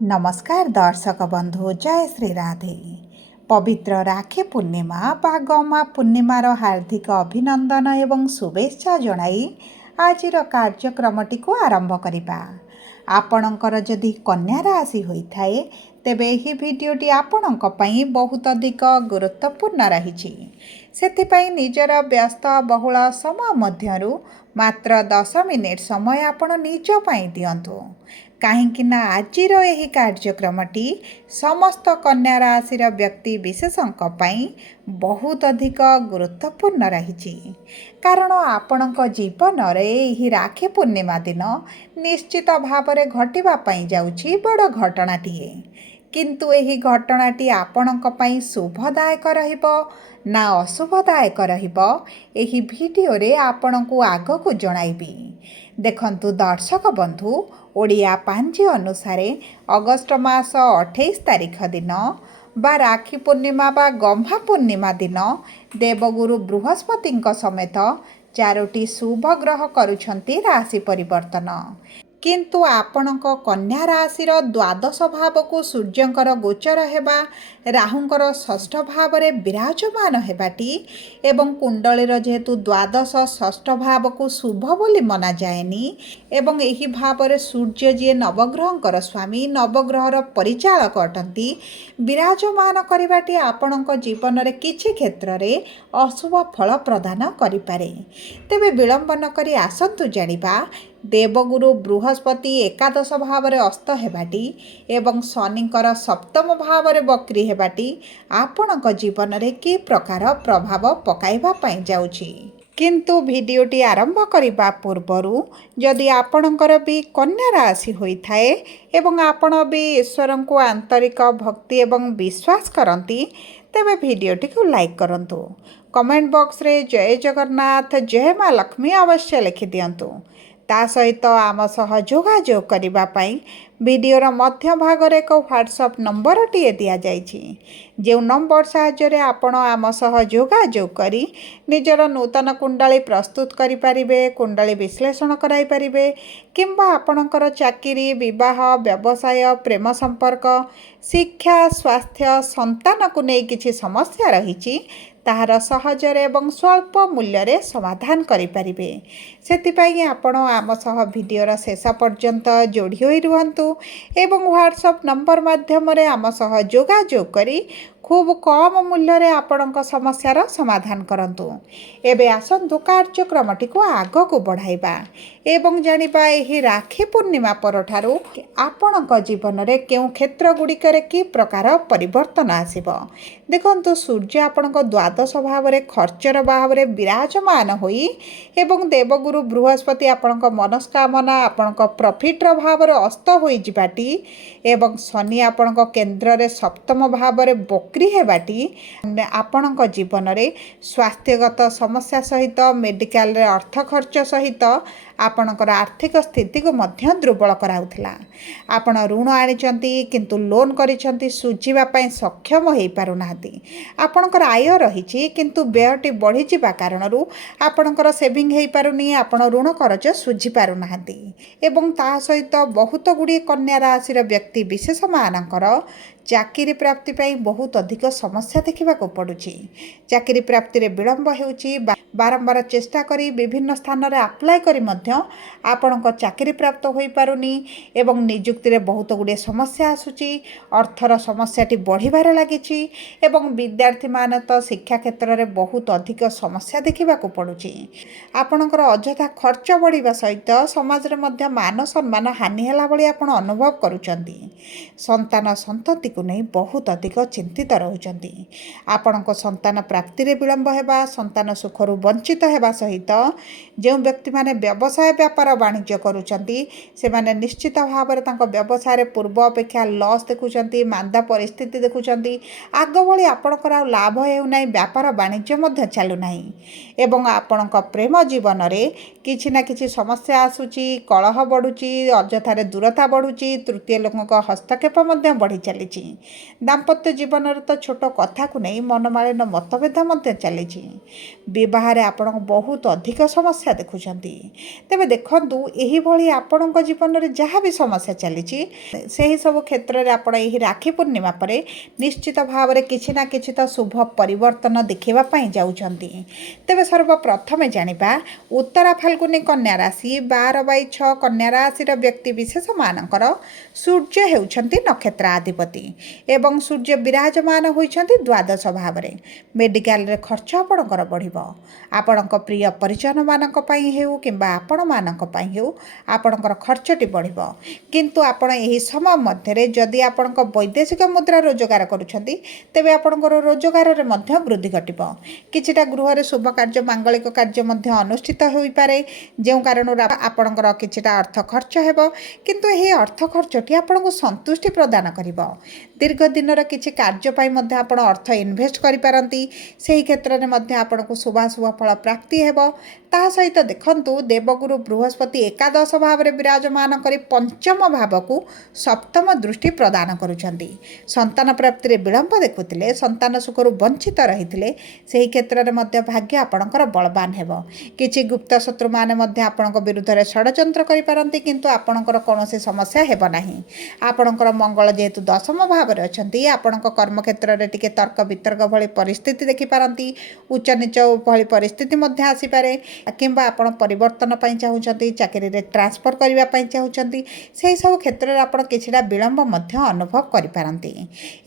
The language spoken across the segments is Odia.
नमस्कार दर्शक बंधु जय श्री राधे। पवित्र राखी पूर्णिमा बा गमा पूर्णिमार हार्दिक अभिनंदन एवं शुभेच्छा जणाई आजिर कार्यक्रमटी को आरंभ करिबा। आपणकर जदि कन्या राशि होइथाए तेबे एही भिडियोटी आपणक पई बहुत अधिक गुरुत्वपूर्ण रहिछि। सेथिपई निजर व्यस्त बहुल समय मध्यरु मात्र 10 मिनिट समय आपण निज पई दियंतु, काहींकिना आजिर एही कार्यक्रमटी समस्त कन्या राशिर व्यक्ति विशेषंक पई बहुत अधिक गुरुत्वपूर्ण रहिछि। कारण आपणक जीवन रे एही राखी पूर्णिमा दिन निश्चित भावरे घटिबा पई जाउछि बड़ घटनाटिए। किंतु एही घटनाटी आपणक पई शुभदायक रहिबो ना अशुभदायक रहिबो एही भिडियो रे आपणकु आगकु जणाइबी। देखंतु दर्शक बंधु, ओडिया पांजी अनुसार अगस्ट मास 28 तारिख दिन बा राखी पूर्णिमा बा गम्हा पूर्णिमा दिन देवगुरु बृहस्पति समेत 4टी शुभ ग्रह करुछंती राशि परिवर्तन। किंतु आपणक कन्या राशिर द्वादश भाव को सूर्यंकर गोचर हेबा, राहुंकर षष्ठ भाव रे विराजमान हेबाटी एवं कुंडलीर जेहेतु द्वादश षष्ठ भाव को शुभ बोली मना जाएनी एवं एही भाव रे सूर्य जी नवग्रहंकर स्वामी नवग्रहर परिचालक अटंती विराजमान करिबाटी आपणक जीवन रे किछि क्षेत्र रे अशुभ फल प्रदान करिपारे। तेबे विलंब न करी आसंतु जानिबा देवगुरु बृहस्पति एकादश भाव रे अस्त हेबाटी एवं शनिकर सप्तम भाव रे वक्री हेबाटी आपणक जीवन रे कि प्रकार प्रभाव पकाइबा पई जाउछि। किंतु भिडियोटी आरंभ करिबा पूर्वरु जदि आपणकर भी कन्या राशि होइथाए एवं आपण भी ईश्वरन को आंतरिक भक्ति एवं विश्वास करंती तेबे भिडियोटी को लाइक करंतु। कमेंट बॉक्स रे जय जगन्नाथ जय मां लक्ष्मी अवश्य लिखि दियंतु। ता सहित आम सह जोगाजोग करिबा पई वीडियोर मध्य भाग रे एक व्हाट्सएप नंबर टीए दिया जाइछि। जो नंबर साहाय्य आपण आम सह जोगाजोग करी निजर नूतन कुंडली प्रस्तुत करि परिबे, कुंडली विश्लेषण कराई परिबे किंबा आपणकर चाकरी, विवाह, व्यवसाय, प्रेम संपर्क, शिक्षा, स्वास्थ्य, संतान को नहीं किछि समस्या रहिछि ताहार सहजरे एवं स्वल्प मूल्य रे समाधान करि परिबे। सेतिपई आपण आम सह वीडियोर शेष पर्यंत जोड़ी होई रुहंतु एवं व्हाट्सएप नंबर माध्यम रे आम सह जोगाजोग करी खूब कम मूल्य रे आपणक समस्यार समाधान करंतु। एबे आसंतु कार्यक्रमटी को आग को बढ़ाइबा एवं जानिबा एही राखी पूर्णिमा परठारु आपणक जीवन रे केउ क्षेत्र गुड़िकरे कि प्रकार परिवर्तन आसिबो। देखंतु सूर्य आपणक द्वादश भाव रे खर्चर भाव रे विराजमान होई एवं देवगुरु बृहस्पति आपणक मनस्कामना आपणक प्रॉफिटर भाव रे अस्त होई जिबाटी एवं शनि आपणक केंद्र रे सप्तम भाव रे बक्री हेबाटी आपणक जीवन रे स्वास्थ्यगत समस्या सहित मेडिकल रे अर्थ खर्च सहित आपणकर आर्थिक स्थिति को मध्य दुर्बल कराउथला। आपण ऋण आनिचंती किंतु लोन करिसंती सुझिबा पई सक्षम होई पारुनाहांती। आपणकर आय रहिछि किंतु व्ययटी बढ़ी जिबा कारणरू आपणकर सेविंग हेई पारुनी, आपण ऋण करज सुझि पारुनाहांती एवं ता सहित बहुत गुडी कन्या राशिर व्यक्ति विशेष मानकर चाकरी प्राप्ति पई बहुत अधिक समस्या देखा पड़ुछि। चाकरी प्राप्ति रे विलंब हेउछि, बारंबार चेष्टा करी विभिन्न स्थान रे अप्लाई करी मध्य आपणक चाकरी प्राप्त होई पारुनी एवं नियुक्ति रे बहुत गुडे समस्या आसुछि। अर्थर समस्याटी बढ़िबार लागिछि एवं विद्यार्थी मान तो शिक्षा क्षेत्र रे बहुत अधिक समस्या देखा पड़ुछि। आपणकर अଯଥା खर्च बढ़िबा सहित समाज रे मध्य मान सम्मान हानि होला भली आपण अनुभव करूछंती। संतान संतति को नहीं बहुत अधिक चिंतित रहउछंती। आपणक संतान प्राप्ति रे विलंब हेबा, संतान सुखरु वंचित हेबा सहित जो व्यक्ति माने व्यवसाय व्यापार वाणिज्य करूछंती से माने निश्चित भाव रे तांको व्यवसाय रे पूर्व अपेक्षा लॉस देखुछंती, मांदा परिस्थिति देखुछंती। आग भली आपणकर लाभ हेउ नाही, व्यापार वाणिज्य मध्य चालू नाही एवं आपणक प्रेम जीवन रे किछि ना किछि समस्या आसुची, कलह बढ़ुची, अଯଥାରେ दूरता बढ़ुची, तृतीय लोकक हस्तक्षेप मध्य बढ़ी चलीची। दाम्पत्य जीवन ପରିବାରରେ ତ ଛୋଟ କଥାକୁ ନେଇ ମନମାଳିନ ମତଭେଦ ମଧ୍ୟ ଚାଲିଛି। ବିବାହରେ ଆପଣ ବହୁତ ଅଧିକ ସମସ୍ୟା ଦେଖୁଛନ୍ତି। ତେବେ ଦେଖନ୍ତୁ, ଏହିଭଳି ଆପଣଙ୍କ ଜୀବନରେ ଯାହା ବି ସମସ୍ୟା ଚାଲିଛି ସେହି ସବୁ କ୍ଷେତ୍ରରେ ଆପଣ ଏହି ରାକ୍ଷୀ ପୂର୍ଣ୍ଣିମା ପରେ ନିଶ୍ଚିତ ଭାବରେ କିଛି ନା କିଛି ତ ଶୁଭ ପରିବର୍ତ୍ତନ ଦେଖିବା ପାଇଁ ଯାଉଛନ୍ତି। ତେବେ ସର୍ବପ୍ରଥମେ ଜାଣିବା ଉତ୍ତରା ଫାଲ୍ଗୁନୀ କନ୍ୟା ରାଶି 12/6 କନ୍ୟା ରାଶିର ବ୍ୟକ୍ତି ବିଶେଷମାନଙ୍କର ସୂର୍ଯ୍ୟ ହେଉଛନ୍ତି ନକ୍ଷତ୍ର ଅଧିପତି ଏବଂ ସୂର୍ଯ୍ୟ ବିରାଜମାନ ହୋଇଛନ୍ତି ଦ୍ୱାଦଶ ଭାବରେ। ମେଡ଼ିକାଲରେ ଖର୍ଚ୍ଚ ଆପଣଙ୍କର ବଢ଼ିବ। ଆପଣଙ୍କ ପ୍ରିୟ ପରିଜନମାନଙ୍କ ପାଇଁ ହେଉ କିମ୍ବା ଆପଣମାନଙ୍କ ପାଇଁ ହେଉ ଆପଣଙ୍କର ଖର୍ଚ୍ଚଟି ବଢ଼ିବ। କିନ୍ତୁ ଆପଣ ଏହି ସମୟ ମଧ୍ୟରେ ଯଦି ଆପଣଙ୍କ ବୈଦେଶିକ ମୁଦ୍ରା ରୋଜଗାର କରୁଛନ୍ତି ତେବେ ଆପଣଙ୍କର ରୋଜଗାରରେ ମଧ୍ୟ ବୃଦ୍ଧି ଘଟିବ। କିଛିଟା ଗୃହରେ ଶୁଭ କାର୍ଯ୍ୟ ମାଙ୍ଗଳିକ କାର୍ଯ୍ୟ ମଧ୍ୟ ଅନୁଷ୍ଠିତ ହୋଇପାରେ, ଯେଉଁ କାରଣରୁ ଆପଣଙ୍କର କିଛିଟା ଅର୍ଥ ଖର୍ଚ୍ଚ ହେବ। କିନ୍ତୁ ଏହି ଅର୍ଥ ଖର୍ଚ୍ଚଟି ଆପଣଙ୍କୁ ସନ୍ତୁଷ୍ଟି ପ୍ରଦାନ କରିବ। ଦୀର୍ଘ ଦିନର କିଛି କାର୍ଯ୍ୟ ପାଇଁ ମଧ୍ୟ ଆପଣ ଅର୍ଥ ଇନଭେଷ୍ଟ କରିପାରନ୍ତି। ସେହି କ୍ଷେତ୍ରରେ ମଧ୍ୟ ଆପଣଙ୍କୁ ଶୁଭାଶୁଭ ଫଳ ପ୍ରାପ୍ତି ହେବ। ତାହା ସହିତ ଦେଖନ୍ତୁ, ଦେବଗୁରୁ ବୃହସ୍ପତି ଏକାଦଶ ଭାବରେ ବିରାଜମାନ କରି ପଞ୍ଚମ ଭାବକୁ ସପ୍ତମ ଦୃଷ୍ଟି ପ୍ରଦାନ କରୁଛନ୍ତି। ସନ୍ତାନ ପ୍ରାପ୍ତିରେ ବିଳମ୍ବ ଦେଖୁଥିଲେ, ସନ୍ତାନ ସୁଖରୁ ବଞ୍ଚିତ ରହିଥିଲେ, ସେହି କ୍ଷେତ୍ରରେ ମଧ୍ୟ ଭାଗ୍ୟ ଆପଣଙ୍କର ବଳବାନ ହେବ। କିଛି ଗୁପ୍ତ ଶତ୍ରୁମାନେ ମଧ୍ୟ ଆପଣଙ୍କ ବିରୁଦ୍ଧରେ ଷଡ଼ଯନ୍ତ୍ର କରିପାରନ୍ତି, କିନ୍ତୁ ଆପଣଙ୍କର କୌଣସି ସମସ୍ୟା ହେବ ନାହିଁ। ଆପଣଙ୍କର ମଙ୍ଗଳ ଯେହେତୁ ଦଶମ ଭାବରେ ଅଛନ୍ତି, ଆପଣଙ୍କ କର୍ମକ୍ଷେତ୍ରରେ ଟିକେ ତର୍କ ବିତର୍କ ଭଳି ପରିସ୍ଥିତି ଦେଖିପାରନ୍ତି। ଉଚ୍ଚ ନିଚ ଭଳି ପରିସ୍ଥିତି ମଧ୍ୟ ଆସିପାରେ। କିମ୍ବା ଆପଣ ପରିବର୍ତ୍ତନ ପାଇଁ ଚାହୁଁଛନ୍ତି, ଚାକିରିରେ ଟ୍ରାନ୍ସଫର କରିବା ପାଇଁ ଚାହୁଁଛନ୍ତି, ସେହି ସବୁ କ୍ଷେତ୍ରରେ ଆପଣ କିଛିଟା ବିଳମ୍ବ ମଧ୍ୟ ଅନୁଭବ କରିପାରନ୍ତି।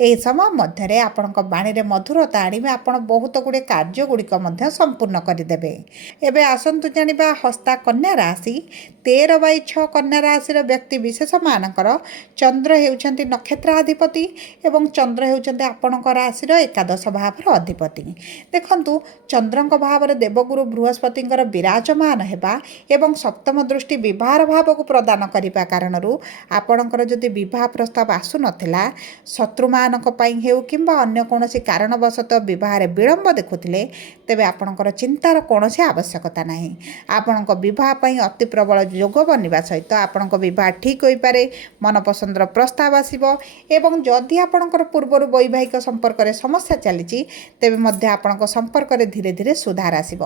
ଏହି ସମୟ ମଧ୍ୟରେ ଆପଣଙ୍କ ବାଣୀରେ ମଧୁରତା ଆଣିବେ, ଆପଣ ବହୁତ ଗୁଡ଼ିଏ କାର୍ଯ୍ୟଗୁଡ଼ିକ ମଧ୍ୟ ସମ୍ପୂର୍ଣ୍ଣ କରିଦେବେ। ଏବେ ଆସନ୍ତୁ ଜାଣିବା ହସ୍ତା କନ୍ୟା ରାଶି 13/6 କନ୍ୟା ରାଶିର ବ୍ୟକ୍ତି ବିଶେଷମାନଙ୍କର ଚନ୍ଦ୍ର ହେଉଛନ୍ତି ନକ୍ଷତ୍ରାଧିପତି ଏବଂ ଚନ୍ଦ୍ର ହେଉଛନ୍ତି ଆପଣଙ୍କ ରାଶିର ଏକାଦଶ ଭାବର ଅଧିପତି। ଦେଖନ୍ତୁ, ଚନ୍ଦ୍ରଙ୍କ ଭାବରେ ଦେବଗୁରୁ ବୃହସ୍ପତିଙ୍କର ବିରାଜମାନ ହେବା ଏବଂ ସପ୍ତମ ଦୃଷ୍ଟି ବିବାହର ଭାବକୁ ପ୍ରଦାନ କରିବା କାରଣରୁ ଆପଣଙ୍କର ଯଦି ବିବାହ ପ୍ରସ୍ତାବ ଆସୁନଥିଲା, ଶତ୍ରୁମାନଙ୍କ ପାଇଁ ହେଉ କିମ୍ବା ଅନ୍ୟ କୌଣସି କାରଣବଶତଃ ବିବାହରେ ବିଳମ୍ବ ଦେଖୁଥିଲେ, ତେବେ ଆପଣଙ୍କର ଚିନ୍ତାର କୌଣସି ଆବଶ୍ୟକତା ନାହିଁ। ଆପଣଙ୍କ ବିବାହ ପାଇଁ ଅତି ପ୍ରବଳ ଯୋଗ ବନିବା ସହିତ ଆପଣଙ୍କ ବିବାହ ଠିକ୍ ହୋଇପାରେ, ମନପସନ୍ଦର ପ୍ରସ୍ତାବ ଆସିବ ଏବଂ ଯଦି ଆପଣଙ୍କର ପୂର୍ବରୁ ବୈବାହିକ ସମ୍ପର୍କରେ ସମସ୍ୟା ଚାଲିଛି ତେବେ ମଧ୍ୟ ଆପଣଙ୍କ ସମ୍ପର୍କରେ ଧୀରେ ଧୀରେ ସୁଧାର ଆସିବ।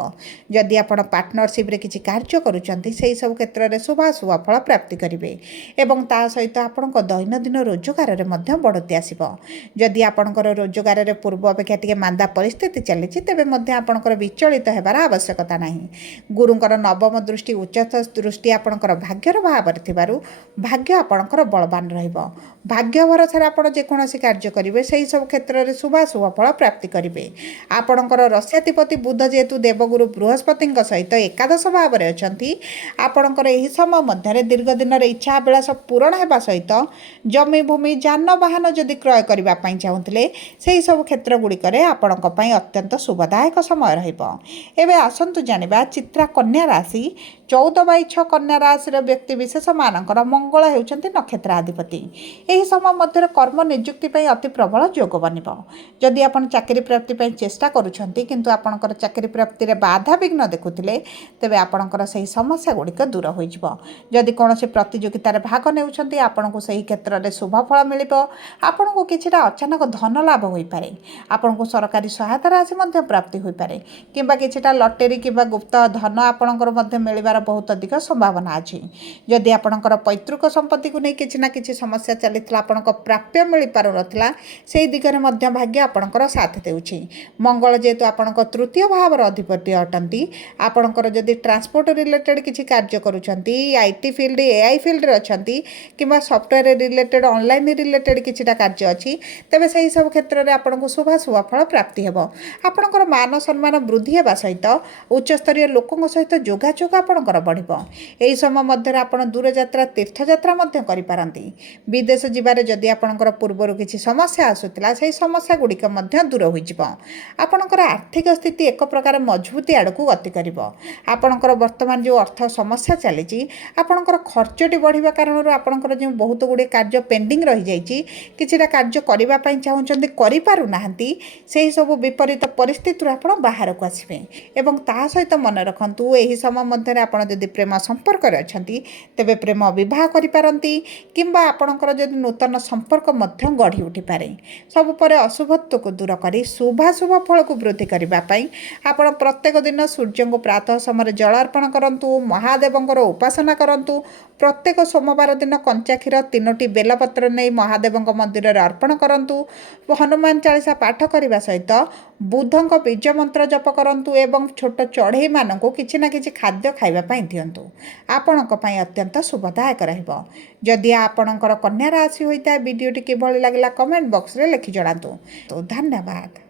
ଯଦି ଆପଣ ପାର୍ଟନରସିପ୍ରେ କିଛି କାର୍ଯ୍ୟ କରୁଛନ୍ତି, ସେହି ସବୁ କ୍ଷେତ୍ରରେ ଶୁଭାଶୁଭ ଫଳ ପ୍ରାପ୍ତି କରିବେ ଏବଂ ତା ସହିତ ଆପଣଙ୍କ ଦୈନନ୍ଦିନ ରୋଜଗାରରେ ମଧ୍ୟ ବଢ଼ତି ଆସିବ। ଯଦି ଆପଣଙ୍କର ରୋଜଗାରରେ ପୂର୍ବ ଅପେକ୍ଷା ଟିକେ ମାନ୍ଦା ପରିସ୍ଥିତି ଚାଲିଛି, ତେବେ ମଧ୍ୟ ଆପଣଙ୍କର ବିଚଳିତ ହେବାର ଆବଶ୍ୟକତା ନାହିଁ। ଗୁରୁଙ୍କର ନବମ ଦୃଷ୍ଟି ଉଚ୍ଚ ଦୃଷ୍ଟି ଆପଣଙ୍କର ଭାଗ୍ୟର ଭାବରେ ଥିବାରୁ ଭାଗ୍ୟ ଆପଣଙ୍କର ବଳବାନ ରହିବ। ଭାଗ୍ୟ ଭରସାରେ ଆପଣ ଯେକୌଣସି କାର୍ଯ୍ୟ କରିବେ, ସେହି ସବୁ କ୍ଷେତ୍ରରେ ଶୁଭାଶୁଭ ଫଳ ପ୍ରାପ୍ତି କରିବେ। ଆପଣଙ୍କର ରସ୍ୟାଧିପତି ବୁଧ ଯେହେତୁ ଦେବଗୁରୁ ବୃହସ୍ପତିଙ୍କ ସହିତ ଏକାଦଶ ଭାବରେ ଅଛନ୍ତି, ଆପଣଙ୍କର ଏହି ସମୟ ମଧ୍ୟରେ ଦୀର୍ଘ ଦିନର ଇଚ୍ଛାଭିଳାଷ ପୂରଣ ହେବା ସହିତ ଜମି ଭୂମି ଯାନବାହନ ଯଦି କ୍ରୟ କରିବା ପାଇଁ ଚାହୁଁଥିଲେ, ସେହି ସବୁ କ୍ଷେତ୍ର ଗୁଡ଼ିକରେ ଆପଣଙ୍କ ପାଇଁ ଅତ୍ୟନ୍ତ ଶୁଭଦାୟକ ସମୟ ରହିବ। ଏବେ ଆସନ୍ତୁ ଜାଣିବା ଚିତ୍ରା କନ୍ୟା ରାଶି 14/6 କନ୍ୟା ରାଶିର ବ୍ୟକ୍ତି ବିଶେଷମାନଙ୍କର ମଙ୍ଗଳ ହେଉଛନ୍ତି ନକ୍ଷତ୍ରାଧିପତି। ଏହି ସମୟ ମଧ୍ୟରେ କର୍ମ ନିଯୁକ୍ତି ପାଇଁ ଅତି ପ୍ରବଳ ଯୋଗ ବନିବ। ଯଦି ଆପଣ ଚାକିରି ପ୍ରାପ୍ତି ପାଇଁ ଚେଷ୍ଟା କରୁଛନ୍ତି କିନ୍ତୁ ଆପଣଙ୍କର ଚାକିରି ପ୍ରାପ୍ତିରେ ବାଧାବିଘ୍ନ ଦେଖୁଥିଲେ, ତେବେ ଆପଣଙ୍କର ସେହି ସମସ୍ୟା ଗୁଡ଼ିକ ଦୂର ହୋଇଯିବ। ଯଦି କୌଣସି ପ୍ରତିଯୋଗିତାରେ ଭାଗ ନେଉଛନ୍ତି, ଆପଣଙ୍କୁ ସେହି କ୍ଷେତ୍ରରେ ଶୁଭ ଫଳ ମିଳିବ। ଆପଣଙ୍କୁ କିଛିଟା ଅଚାନକ ଧନ ଲାଭ ହୋଇପାରେ। ଆପଣଙ୍କୁ ସରକାରୀ ସହାୟତା ରାଶି ମଧ୍ୟ ପ୍ରାପ୍ତି ହୋଇପାରେ କିମ୍ବା କିଛିଟା ଲଟେରୀ କିମ୍ବା ଗୁପ୍ତ ଧନ ଆପଣଙ୍କର ମଧ୍ୟ ମିଳିବାର ବହୁତ ଅଧିକ ସମ୍ଭାବନା ଅଛି। ଯଦି ଆପଣଙ୍କର ପୈତୃକ ସମ୍ପତ୍ତିକୁ ନେଇ କିଛି ନା କିଛି ସମସ୍ୟା ଚାଲିଥିଲା, ଆପଣଙ୍କ ପ୍ରାପ୍ୟ ମିଳିପାରୁନଥିଲା, ସେହି ଦିଗରେ ମଧ୍ୟ ଭାଗ୍ୟ ଆପଣଙ୍କର ସାଥ ଦେଉଛି। ମଙ୍ଗଳ ଯେହେତୁ ଆପଣଙ୍କ ତୃତୀୟ ଭାବର ଅଧିପତି ଅଟନ୍ତି, ଆପଣଙ୍କର ଯଦି ଟ୍ରାନ୍ସପୋର୍ଟ ରିଲେଟେଡ଼ କିଛି କାର୍ଯ୍ୟ କରୁଛନ୍ତି, IT ଫିଲ୍ଡ AI ଫିଲ୍ଡରେ ଅଛନ୍ତି କିମ୍ବା ସଫ୍ଟୱେର ରିଲେଟେଡ଼ ଅନଲାଇନ୍ ରିଲେଟେଡ଼ କିଛିଟା କାର୍ଯ୍ୟ ଅଛି, ତେବେ ସେହି ସବୁ କ୍ଷେତ୍ରରେ ଆପଣଙ୍କୁ ଶୁଭାଶୁଭ ଫଳ ପ୍ରାପ୍ତି ହେବ। ଆପଣଙ୍କର ମାନ ସମ୍ମାନ ବୃଦ୍ଧି ହେବା ସହିତ ଉଚ୍ଚସ୍ତରୀୟ ଲୋକଙ୍କ ସହିତ ଯୋଗାଯୋଗ ଆପଣଙ୍କର ବଢ଼ିବ। ଏହି ସମୟ ମଧ୍ୟରେ ଆପଣ ଦୂରଯାତ୍ରା ତୀର୍ଥଯାତ୍ରା ମଧ୍ୟ କରିପାରନ୍ତି। ବିଦେଶ ଯିବାରେ ଯଦି ଆପଣଙ୍କର ପୂର୍ବରୁ କିଛି ସମସ୍ୟା ଆସୁଥିଲା, ସେହି ସମସ୍ୟା ଗୁଡ଼ିକ ମଧ୍ୟ ଦୂର ହୋଇଯିବ। ଆପଣଙ୍କର ଆର୍ଥିକ ସ୍ଥିତି ଏକ ପ୍ରକାର ମଜବୁତି ଆଡ଼କୁ ଗତି କରିବ। ଆପଣଙ୍କର ବର୍ତ୍ତମାନ ଯେଉଁ ଅର୍ଥ ସମସ୍ୟା ଚାଲିଛି, ଆପଣଙ୍କର ଖର୍ଚ୍ଚଟି ବଢ଼ିବା କାରଣରୁ ଆପଣଙ୍କର ଯେଉଁ ବହୁତ ଗୁଡ଼ିଏ କାର୍ଯ୍ୟ ପେଣ୍ଡିଂ ରହିଯାଇଛି, କିଛିଟା କାର୍ଯ୍ୟ କରିବା ପାଇଁ ଚାହୁଁଛନ୍ତି କରିପାରୁନାହାନ୍ତି, ସେହି ସବୁ ବିପରୀତ ପରିସ୍ଥିତିରୁ ଆପଣ ବାହାରକୁ ଆସିବେ। ଏବଂ ତା ସହିତ ମନେ ରଖନ୍ତୁ, ଏହି ସମୟ ମଧ୍ୟରେ ଆପଣ ଯଦି ପ୍ରେମ ସମ୍ପର୍କରେ ଅଛନ୍ତି, ତେବେ ପ୍ରେମ ବିବାହ କରିପାରନ୍ତି କିମ୍ବା ଆପଣଙ୍କର ଯଦି ନୂତନ ସମ୍ପର୍କ ମଧ୍ୟ ଗଢ଼ି ଉଠିପାରେ। ସବୁ ପରେ ଅଶୁଭତ୍ୱକୁ ଦୂର କରି ଶୁଭାଶୁଭ ଫଳକୁ ବୃଦ୍ଧି କରିବା ପାଇଁ ଆପଣ ପ୍ରତ୍ୟେକ ଦିନ ସୂର୍ଯ୍ୟଙ୍କୁ ପ୍ରାତଃ ସମୟରେ ଜଳ ଅର୍ପଣ କରନ୍ତୁ, ମହାଦେବଙ୍କର ଉପାସନା କରନ୍ତୁ। ପ୍ରତ୍ୟେକ ସୋମବାର ଦିନ କଞ୍ଚା କ୍ଷୀର 3ଟି ବେଲପତ୍ର ନେଇ ମହାଦେବଙ୍କ ମନ୍ଦିରରେ ଅର୍ପଣ କରନ୍ତୁ। ହନୁମାନ ଚାଳିଶା ପାଠ କରିବା ସହିତ ବୁଧଙ୍କ ବୀଜ ମନ୍ତ୍ର ଜପ କରନ୍ତୁ ଏବଂ ଛୋଟ ଚଢ଼େଇମାନଙ୍କୁ କିଛି ନା କିଛି ଖାଦ୍ୟ ଖାଇବା ପାଇଁ ଦିଅନ୍ତୁ। ଆପଣଙ୍କ ପାଇଁ ଅତ୍ୟନ୍ତ ଶୁଭଦାୟକ ରହିବ। ଯଦି ଆପଣଙ୍କର କନ୍ୟା ରାଶି ହୋଇଥାଏ, ଭିଡ଼ିଓଟି କିଭଳି ଲାଗିଲା କମେଣ୍ଟ ବକ୍ସରେ ଲେଖି ଜଣାନ୍ତୁ। ତ ଧନ୍ୟବାଦ।